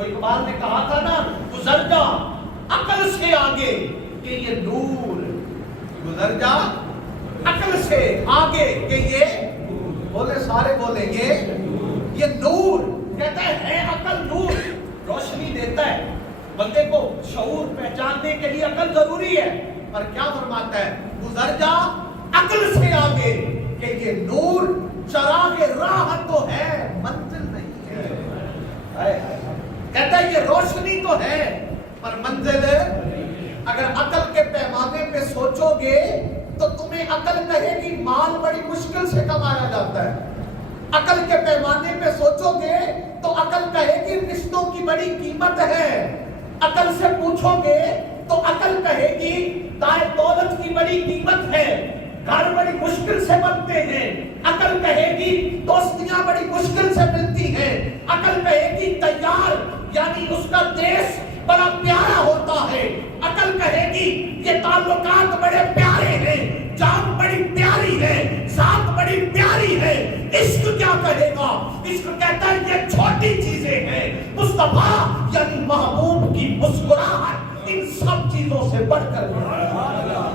کوئی اقبال نے کہا تھا نا گزر جا عقل سے آگے کہ یہ نور، گزر جا عقل سے آگے کہ یہ بولے سارے بولے یہ نور، کہتا ہے عقل نور، روشنی دیتا ہے بندے کو، شعور پہچاننے کے لیے عقل ضروری ہے، پر کیا فرماتا ہے گزر جا عقل سے آگے کہ یہ نور چراغ راہ تو ہے منزل نہیں ہے، کہتا ہے یہ روشنی تو ہے پر منزل اگر عقل کے پیمانے پہ سوچو گے تو تمہیں عقل کہے گی مال بڑی مشکل سے کمایا جاتا ہے، عقل کے پیمانے پہ سوچو گے تو عقل کہے گی رشتوں کی بڑی قیمت ہے، عقل سے پوچھو گے تو عقل کہے گی دائیں دولت کی بڑی قیمت ہے، گھر بڑی مشکل سے بنتے ہیں، عقل کہے گی دوستیاں بڑی مشکل سے ملتی ہیں، عقل کہے گی تیار یعنی اس کا دیش بڑا پیارا ہوتا ہے، عقل کہے گی یہ تعلقات بڑے پیارے ہیں، جان بڑی پیاری ہے، ذات بڑی پیاری ہے، عشق کیا کہے گا، عشق کہتا ہے یہ چھوٹی چیزیں ہیں، مصطفیٰ یعنی محبوب کی مسکراہٹ ان سب چیزوں سے بڑھ کر ہے۔